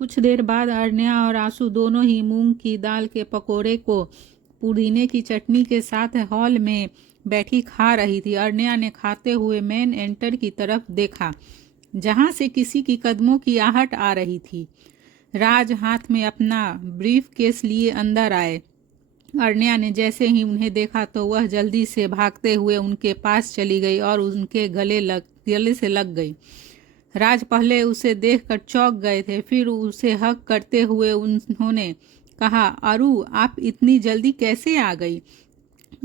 कुछ देर बाद अरण्या और आशु दोनों ही मूंग की दाल के पकोड़े को पुदीने की चटनी के साथ हॉल में बैठी खा रही थी। अरण्या ने खाते हुए मेन एंटर की तरफ देखा, जहां से किसी की कदमों की आहट आ रही थी। राज हाथ में अपना ब्रीफ केस लिए अंदर आए। अरण्या ने जैसे ही उन्हें देखा तो वह जल्दी से भागते हुए उनके पास चली गई और उनके गले से लग गई। राज पहले उसे देखकर चौंक गए थे, फिर उसे हक करते हुए उन्होंने कहा, अरु आप इतनी जल्दी कैसे आ गई?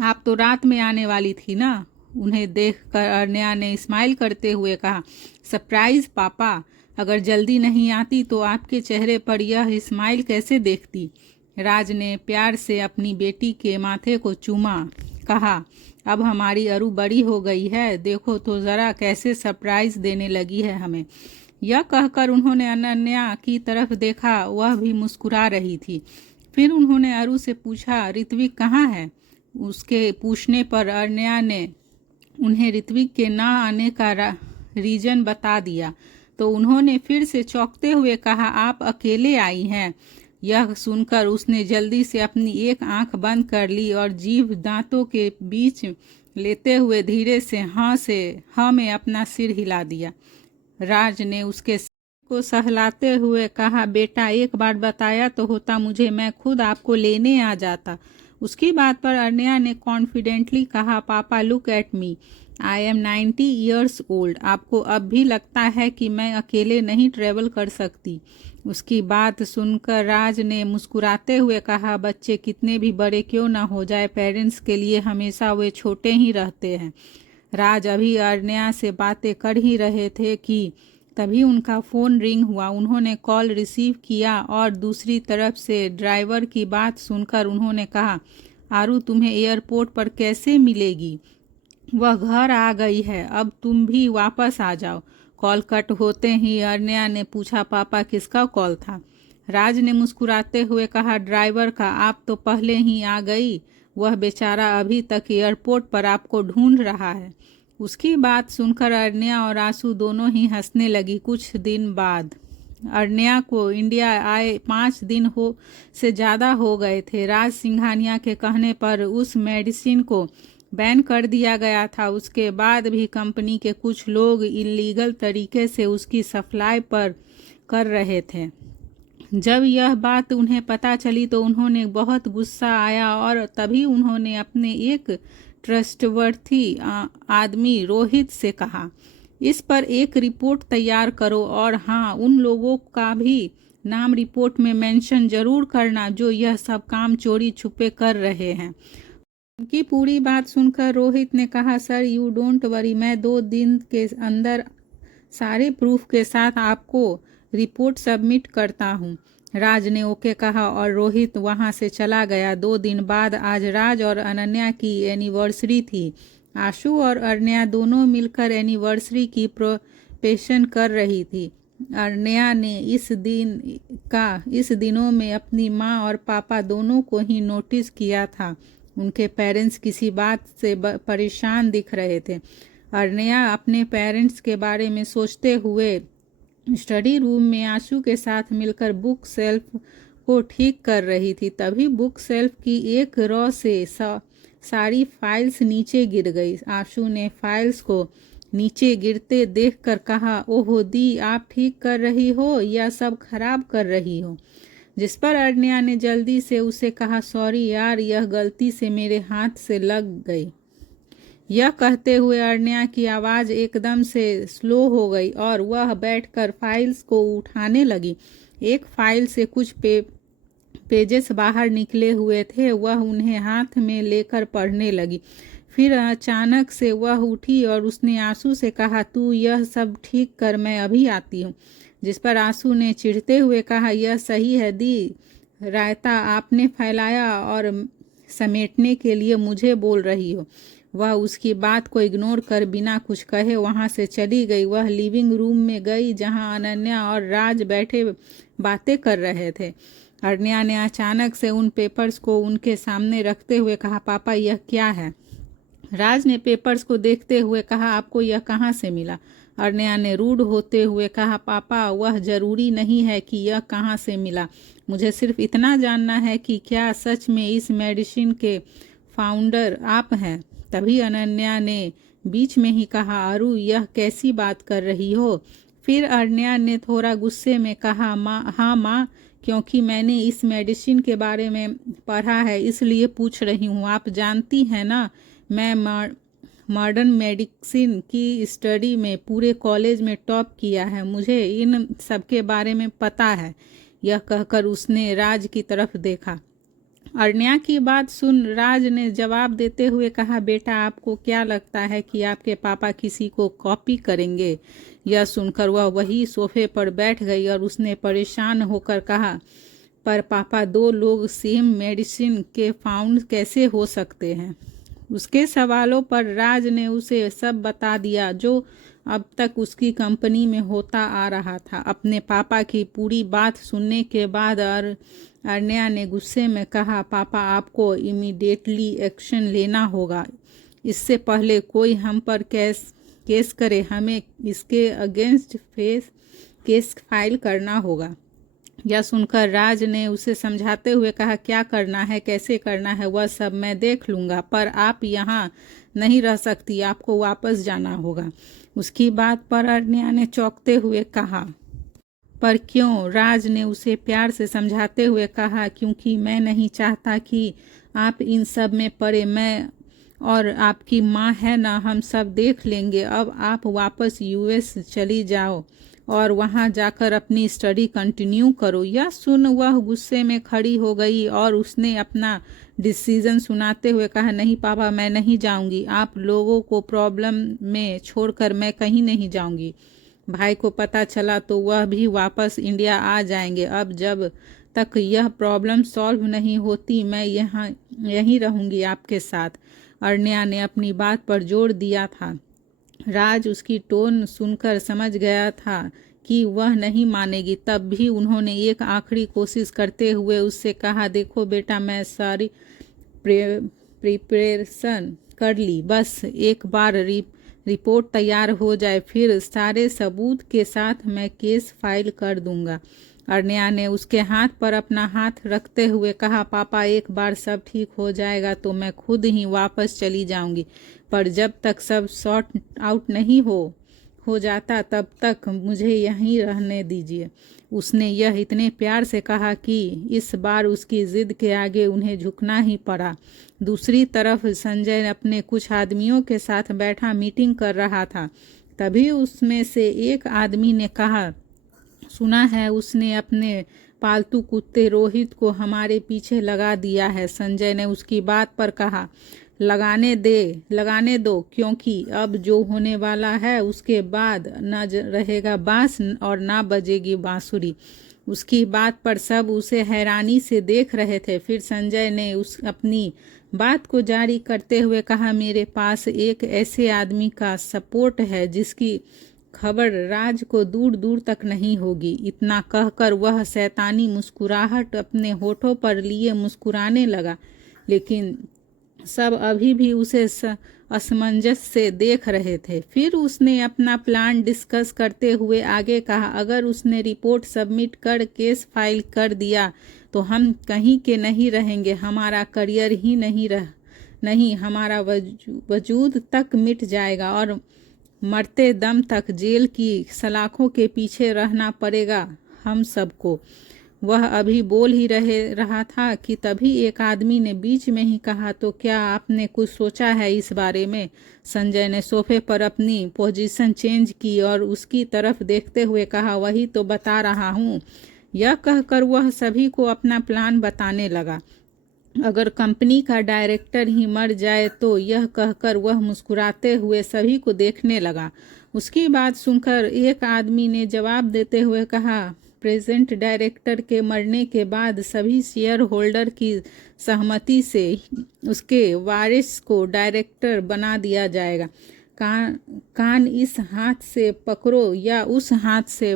आप तो रात में आने वाली थी ना? उन्हें देखकर अरण्या ने स्माइल करते हुए कहा, सरप्राइज पापा, अगर जल्दी नहीं आती तो आपके चेहरे पर यह स्माइल कैसे देखती? राज ने प्यार से अपनी बेटी के माथे को चूमा, कहा, अब हमारी अरु बड़ी हो गई है, देखो तो ज़रा कैसे सरप्राइज देने लगी है हमें। यह कहकर उन्होंने अनन्या की तरफ देखा, वह भी मुस्कुरा रही थी। फिर उन्होंने अरु से पूछा, ऋत्विक कहाँ है? उसके पूछने पर अरण्या ने उन्हें ऋत्विक के ना आने का रीजन बता दिया तो उन्होंने फिर से चौंकते हुए कहा, आप अकेले आई हैं? यह सुनकर उसने जल्दी से अपनी एक आंख बंद कर ली और जीभ दांतों के बीच लेते हुए धीरे से हाँ में अपना सिर हिला दिया। राज ने उसके सिर को सहलाते हुए कहा, बेटा एक बार बताया तो होता मुझे, मैं खुद आपको लेने आ जाता। उसकी बात पर अरण्या ने कॉन्फिडेंटली कहा, पापा look at me, I am 90 years old, आपको अब भी लगता है कि मैं अकेले नहीं ट्रेवल कर सकती? उसकी बात सुनकर राज ने मुस्कुराते हुए कहा, बच्चे कितने भी बड़े क्यों ना हो जाए, पेरेंट्स के लिए हमेशा वे छोटे ही रहते हैं। राज अभी अरण्या से बातें कर ही रहे थे कि तभी उनका फ़ोन रिंग हुआ। उन्होंने कॉल रिसीव किया और दूसरी तरफ से ड्राइवर की बात सुनकर उन्होंने कहा, आरू तुम्हें एयरपोर्ट पर कैसे मिलेगी? वह घर आ गई है, अब तुम भी वापस आ जाओ। कॉल कट होते ही अरण्या ने पूछा, पापा किसका कॉल था? राज ने मुस्कुराते हुए कहा, ड्राइवर का, आप तो पहले ही आ गई, वह बेचारा अभी तक एयरपोर्ट पर आपको ढूंढ रहा है। उसकी बात सुनकर अरण्या और आशु दोनों ही हंसने लगी। कुछ दिन बाद अरण्या को इंडिया आए 5 दिन से ज़्यादा हो गए थे। राज सिंघानिया के कहने पर उस मेडिसिन को बैन कर दिया गया था। उसके बाद भी कंपनी के कुछ लोग इलीगल तरीके से उसकी सप्लाई पर कर रहे थे। जब यह बात उन्हें पता चली तो उन्होंने बहुत गुस्सा आया और तभी उन्होंने अपने एक ट्रस्टवर्थी आदमी रोहित से कहा, इस पर एक रिपोर्ट तैयार करो और हाँ, उन लोगों का भी नाम रिपोर्ट में मेंशन जरूर करना जो यह सब काम चोरी छुपे कर रहे हैं। उनकी पूरी बात सुनकर रोहित ने कहा, सर यू डोंट वरी, मैं 2 दिन के अंदर सारे प्रूफ के साथ आपको रिपोर्ट सबमिट करता हूँ। राज ने ओके कहा और रोहित वहां से चला गया। 2 दिन बाद आज राज और अनन्या की एनिवर्सरी थी। आशु और अरण्या दोनों मिलकर एनिवर्सरी की प्रिपरेशन कर रही थी। अरण्या ने इस दिनों में अपनी माँ और पापा दोनों को ही नोटिस किया था। उनके पेरेंट्स किसी बात से परेशान दिख रहे थे। अरण्या अपने पेरेंट्स के बारे में सोचते हुए स्टडी रूम में आशु के साथ मिलकर बुक सेल्फ को ठीक कर रही थी। तभी बुक सेल्फ की एक रॉ से सारी फाइल्स नीचे गिर गई। आशु ने फाइल्स को नीचे गिरते देखकर कहा, ओहो दी, आप ठीक कर रही हो या सब खराब कर रही हो? जिस पर अरण्या ने जल्दी से उसे कहा, सॉरी यार, यह गलती से मेरे हाथ से लग गई। यह कहते हुए अरण्या की आवाज़ एकदम से स्लो हो गई और वह बैठकर फाइल्स को उठाने लगी। एक फाइल से कुछ पेजेस बाहर निकले हुए थे। वह उन्हें हाथ में लेकर पढ़ने लगी। फिर अचानक से वह उठी और उसने आंसू से कहा, तू यह सब ठीक कर, मैं अभी आती हूँ। जिस पर आंसू ने चिढ़ते हुए कहा, यह सही है दी, रायता आपने फैलाया और समेटने के लिए मुझे बोल रही हो? वह उसकी बात को इग्नोर कर बिना कुछ कहे वहां से चली गई। वह लिविंग रूम में गई जहां अनन्या और राज बैठे बातें कर रहे थे। अरण्या ने अचानक से उन पेपर्स को उनके सामने रखते हुए कहा, पापा यह क्या है? राज ने पेपर्स को देखते हुए कहा, आपको यह कहाँ से मिला? अरण्या ने रूड होते हुए कहा, पापा वह जरूरी नहीं है कि यह कहाँ से मिला, मुझे सिर्फ इतना जानना है कि क्या सच में इस मेडिसिन के फाउंडर आप हैं। तभी अनन्या ने बीच में ही कहा, अरु यह कैसी बात कर रही हो। फिर अरण्या ने थोड़ा गुस्से में कहा, माँ, हाँ माँ, क्योंकि मैंने इस मेडिसिन के बारे में पढ़ा है इसलिए पूछ रही हूँ। आप जानती हैं ना, मैं मॉडर्न मेडिसिन की स्टडी में पूरे कॉलेज में टॉप किया है, मुझे इन सब के बारे में पता है। यह कहकर उसने राज की तरफ देखा। अरण्या की बात सुन राज ने जवाब देते हुए कहा, बेटा आपको क्या लगता है कि आपके पापा किसी को कॉपी करेंगे। यह सुनकर वह वही सोफे पर बैठ गई और उसने परेशान होकर कहा, पर पापा दो लोग सेम मेडिसिन के फाउंड कैसे हो सकते हैं। उसके सवालों पर राज ने उसे सब बता दिया जो अब तक उसकी कंपनी में होता आ रहा था। अपने पापा की पूरी बात सुनने के बाद अरण्या ने गुस्से में कहा, पापा आपको इमीडिएटली एक्शन लेना होगा, इससे पहले कोई हम पर केस करे, हमें इसके अगेंस्ट केस फाइल करना होगा। यह सुनकर राज ने उसे समझाते हुए कहा, क्या करना है कैसे करना है वह सब मैं देख लूँगा, पर आप यहाँ नहीं रह सकती, आपको वापस जाना होगा। उसकी बात पर अरण्या ने चौंकते हुए कहा, पर क्यों। राज ने उसे प्यार से समझाते हुए कहा, क्योंकि मैं नहीं चाहता कि आप इन सब में पड़े, मैं और आपकी माँ है ना, हम सब देख लेंगे। अब आप वापस यूएस चली जाओ और वहाँ जाकर अपनी स्टडी कंटिन्यू करो। यह सुन वह गुस्से में खड़ी हो गई और उसने अपना डिसीजन सुनाते हुए कहा, नहीं पापा मैं नहीं जाऊँगी, आप लोगों को प्रॉब्लम में छोड़कर मैं कहीं नहीं जाऊँगी। भाई को पता चला तो वह भी वापस इंडिया आ जाएंगे। अब जब तक यह प्रॉब्लम सॉल्व नहीं होती मैं यहीं रहूँगी आपके साथ। अरण्या ने अपनी बात पर जोर दिया था। राज उसकी टोन सुनकर समझ गया था कि वह नहीं मानेगी। तब भी उन्होंने एक आखिरी कोशिश करते हुए उससे कहा, देखो बेटा मैं सारी प्रिपरेशन कर ली, बस एक बार रिपोर्ट तैयार हो जाए फिर सारे सबूत के साथ मैं केस फाइल कर दूंगा। अरण्या ने उसके हाथ पर अपना हाथ रखते हुए कहा, पापा एक बार सब ठीक हो जाएगा तो मैं खुद ही वापस चली जाऊंगी, पर जब तक सब सॉर्ट आउट नहीं हो जाता तब तक मुझे यहीं रहने दीजिए। उसने यह इतने प्यार से कहा कि इस बार उसकी जिद के आगे उन्हें झुकना ही पड़ा। दूसरी तरफ संजय अपने कुछ आदमियों के साथ बैठा मीटिंग कर रहा था। तभी उसमें से एक आदमी ने कहा, सुना है उसने अपने पालतू कुत्ते रोहित को हमारे पीछे लगा दिया है। संजय ने उसकी बात पर कहा, लगाने दो, क्योंकि अब जो होने वाला है उसके बाद न रहेगा बांस और ना बजेगी बांसुरी। उसकी बात पर सब उसे हैरानी से देख रहे थे। फिर संजय ने अपनी बात को जारी करते हुए कहा, मेरे पास एक ऐसे आदमी का सपोर्ट है जिसकी खबर राज को दूर दूर तक नहीं होगी। इतना कहकर वह शैतानी मुस्कुराहट अपने होठों पर लिए मुस्कुराने लगा, लेकिन सब अभी भी उसे असमंजस से देख रहे थे। फिर उसने अपना प्लान डिस्कस करते हुए आगे कहा, अगर उसने रिपोर्ट सबमिट कर केस फाइल कर दिया तो हम कहीं के नहीं रहेंगे, हमारा करियर ही नहीं हमारा वजूद तक मिट जाएगा और मरते दम तक जेल की सलाखों के पीछे रहना पड़ेगा हम सबको। वह अभी बोल ही रहा था कि तभी एक आदमी ने बीच में ही कहा, तो क्या आपने कुछ सोचा है इस बारे में। संजय ने सोफे पर अपनी पोजीशन चेंज की और उसकी तरफ देखते हुए कहा, वही तो बता रहा हूँ। यह कहकर वह सभी को अपना प्लान बताने लगा। अगर कंपनी का डायरेक्टर ही मर जाए तो, यह कहकर वह मुस्कुराते हुए सभी को देखने लगा। उसकी बात सुनकर एक आदमी ने जवाब देते हुए कहा, प्रेजेंट डायरेक्टर के मरने के बाद सभी शेयर होल्डर की सहमति से उसके वारिस को डायरेक्टर बना दिया जाएगा। कान इस हाथ से पकड़ो या उस हाथ से,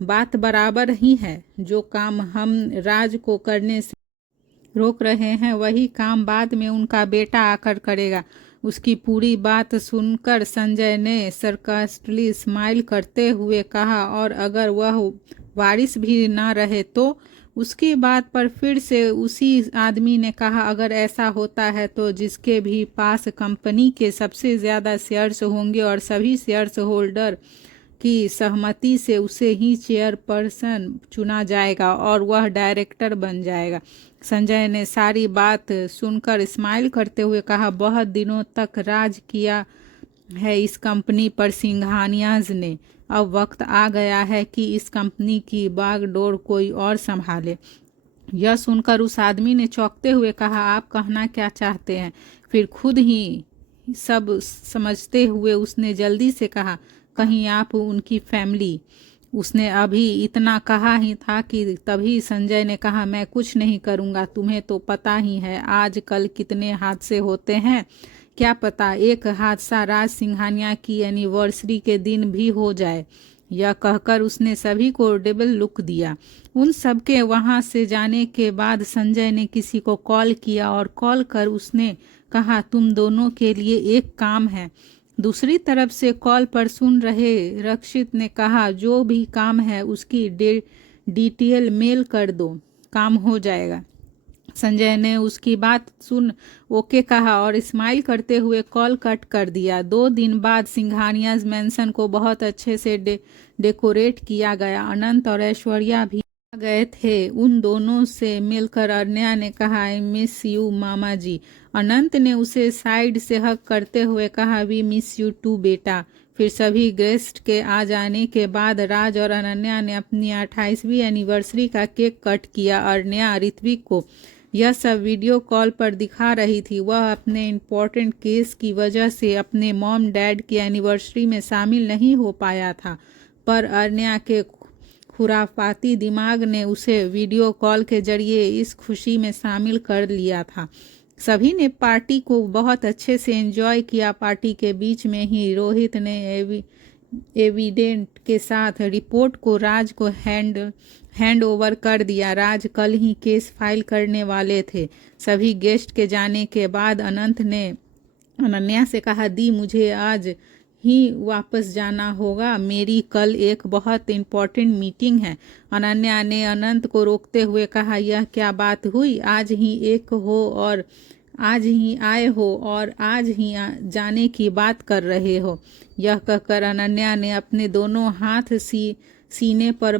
बात बराबर ही है। जो काम हम राज को करने से रोक रहे हैं वही काम बाद में उनका बेटा आकर करेगा। उसकी पूरी बात सुनकर संजय ने सरकास्टिकली स्माइल करते हुए कहा, और अगर वह वारिस भी ना रहे तो? उसकी बात पर फिर से उसी आदमी ने कहा, अगर ऐसा होता है तो जिसके भी पास कंपनी के सबसे ज़्यादा शेयर्स होंगे और सभी शेयर्स होल्डर की सहमति से उसे ही चेयरपर्सन चुना जाएगा और वह डायरेक्टर बन जाएगा। संजय ने सारी बात सुनकर स्माइल करते हुए कहा, बहुत दिनों तक राज किया है इस कंपनी पर सिंघानियाज ने, अब वक्त आ गया है कि इस कंपनी की बागडोर कोई और संभाले। यह सुनकर उस आदमी ने चौंकते हुए कहा, आप कहना क्या चाहते हैं? फिर खुद ही सब समझते हुए उसने जल्दी से कहा, कहीं आप उनकी फैमिली। उसने अभी इतना कहा ही था कि तभी संजय ने कहा, मैं कुछ नहीं करूँगा, तुम्हें तो पता ही है आजकल कितने हादसे होते हैं, क्या पता एक हादसा राज सिंघानिया की एनिवर्सरी के दिन भी हो जाए। यह कहकर उसने सभी को डबल लुक दिया। उन सबके वहां से जाने के बाद संजय ने किसी को कॉल किया और कॉल कर उसने कहा, तुम दोनों के लिए एक काम है। दूसरी तरफ से कॉल पर सुन रहे रक्षित ने कहा, जो भी काम है उसकी डिटेल मेल कर दो, काम हो जाएगा। संजय ने उसकी बात सुन ओके कहा और स्माइल करते हुए कॉल कट कर दिया। 2 दिन बाद सिंघानियाज मैंसन को बहुत अच्छे से डेकोरेट किया गया। अनंत और ऐश्वर्या भी आ गए थे। उन दोनों से मिलकर अरण्या ने कहा, आई मिस यू मामा जी। अनंत ने उसे साइड से हक करते हुए कहा, वी मिस यू टू बेटा। फिर सभी गेस्ट के आ जाने के बाद राज और अनन्या ने अपनी 28वीं एनिवर्सरी का केक कट किया। अरण्या ऋत्विक को यह सब वीडियो कॉल पर दिखा रही थी। वह अपने इम्पोर्टेंट केस की वजह से अपने मॉम डैड की एनिवर्सरी में शामिल नहीं हो पाया था, पर अरण्या के खुराफाती दिमाग ने उसे वीडियो कॉल के जरिए इस खुशी में शामिल कर लिया था। सभी ने पार्टी को बहुत अच्छे से एंजॉय किया। पार्टी के बीच में ही रोहित ने एविडेंट के साथ रिपोर्ट को राज को हैंड ओवर कर दिया। राज कल ही केस फाइल करने वाले थे। सभी गेस्ट के जाने के बाद अनंत ने अनन्या से कहा, दी मुझे आज ही वापस जाना होगा, मेरी कल एक बहुत इम्पोर्टेंट मीटिंग है। अनन्या ने अनंत को रोकते हुए कहा, यह क्या बात हुई? आज ही आए हो और आज ही जाने की बात कर रहे हो। यह कहकर अनन्या ने अपने दोनों हाथ सीने पर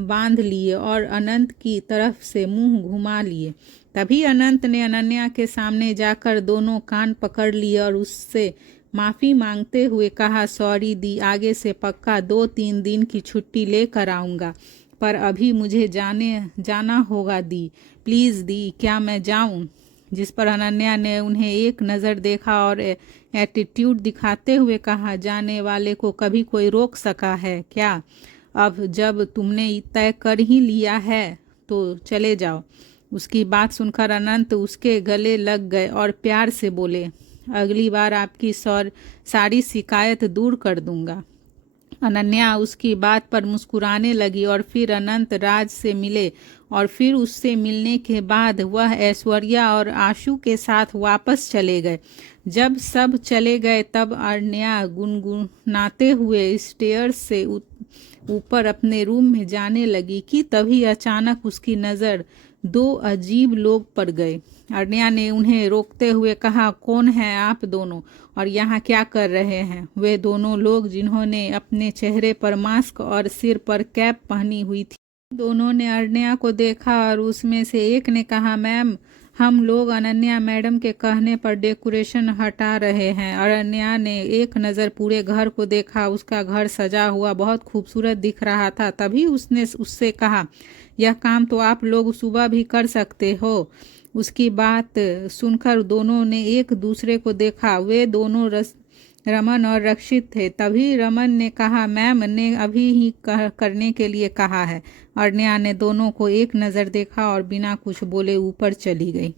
बांध लिए और अनंत की तरफ से मुंह घुमा लिए। तभी अनंत ने अनन्या के सामने जाकर दोनों कान पकड़ लिए और उससे माफ़ी मांगते हुए कहा, सॉरी दी, आगे से पक्का 2-3 दिन की छुट्टी लेकर आऊँगा, पर अभी मुझे जाना होगा दी, प्लीज़ दी, क्या मैं जाऊँ? जिस पर अनन्या ने उन्हें एक नज़र देखा और एटीट्यूड दिखाते हुए कहा, जाने वाले को कभी कोई रोक सका है क्या? अब जब तुमने तय कर ही लिया है तो चले जाओ। उसकी बात सुनकर अनंत उसके गले लग गए और प्यार से बोले, अगली बार आपकी सारी शिकायत दूर कर दूंगा। अनन्या उसकी बात पर मुस्कुराने लगी और फिर अनंत राज से मिले और फिर उससे मिलने के बाद वह ऐश्वर्या और आशु के साथ वापस चले गए। जब सब चले गए तब अरण्या गुनगुनाते हुए स्टेयर्स से ऊपर अपने रूम में जाने लगी कि तभी अचानक उसकी नज़र 2 अजीब लोग पर गए। अरण्या ने उन्हें रोकते हुए कहा, कौन हैं आप दोनों और यहाँ क्या कर रहे हैं? वे दोनों लोग जिन्होंने अपने चेहरे पर मास्क और सिर पर कैप पहनी हुई थी। दोनों ने अरण्या को देखा और उसमें से एक ने कहा, मैम हम लोग अनन्या मैडम के कहने पर डेकोरेशन हटा रहे हैं। अरण्या ने एक नज़र पूरे घर को देखा। उसका घर सजा हुआ बहुत खूबसूरत दिख रहा था। तभी उसने उससे कहा, यह काम तो आप लोग सुबह भी कर सकते हो। उसकी बात सुनकर दोनों ने एक दूसरे को देखा। वे दोनों रमन और रक्षित थे। तभी रमन ने कहा, मैम ने अभी ही करने के लिए कहा है। अरण्या ने दोनों को एक नज़र देखा और बिना कुछ बोले ऊपर चली गई।